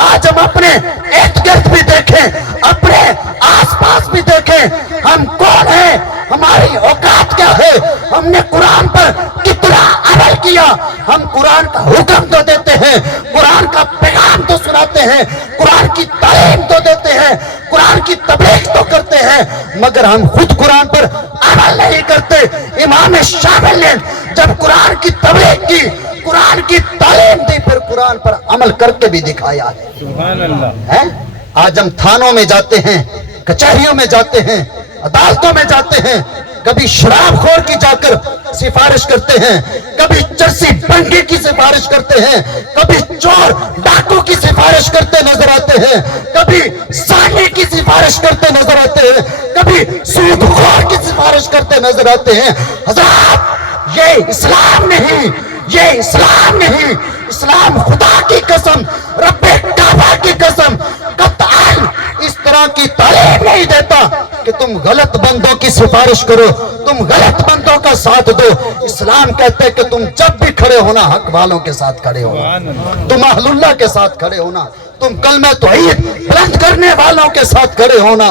آج ہم اپنے ارد گرد بھی دیکھیں، اپنے آس پاس بھی دیکھیں، ہم کون ہیں، ہماری اوقات کیا ہے، ہم نے قرآن پر کتنا عمل کیا۔ ہم قرآن کا حکم تو دیتے ہیں، قرآن کا پیغام تو سناتے ہیں، قرآن کی تعلیم تو دیتے ہیں، قرآن کی تبلیغ تو کرتے ہیں، مگر ہم خود قرآن پر عمل نہیں کرتے۔ امام شامل نے جب قرآن کی تبلیغ کی، قرآن کی تعلیم دی، پھر قرآن پر عمل کر کے بھی دکھایا ہے۔ سبحان اللہ۔ آج ہم تھانوں میں جاتے ہیں، کچہریوں میں جاتے ہیں، عدالتوں میں جاتے ہیں، کبھی شراب خور کی جا کر سفارش کرتے ہیں، کبھی چرسی بنگی کی سفارش کرتے ہیں، کبھی چور ڈاکو کی سفارش کرتے نظر آتے ہیں، کبھی زانی کی سفارش کرتے نظر آتے ہیں، کبھی سود خور کی سفارش کرتے نظر آتے ہیں۔ حضرات، یہ اسلام نہیں، یہ اسلام نہیں۔ اسلام خدا کی قسم، رب کعبہ کی قسم، قطعاً اس طرح کی تعلیم نہیں دیتا کہ تم غلط بندوں کی سفارش کرو، تم غلط بندوں کا ساتھ دو۔ اسلام کہتے کہ تم جب بھی کھڑے ہونا حق والوں کے ساتھ کھڑے ہونا، تم اہل اللہ کے ساتھ کھڑے ہونا، تم کلمہ توحید بلند کرنے والوں کے ساتھ کھڑے ہونا۔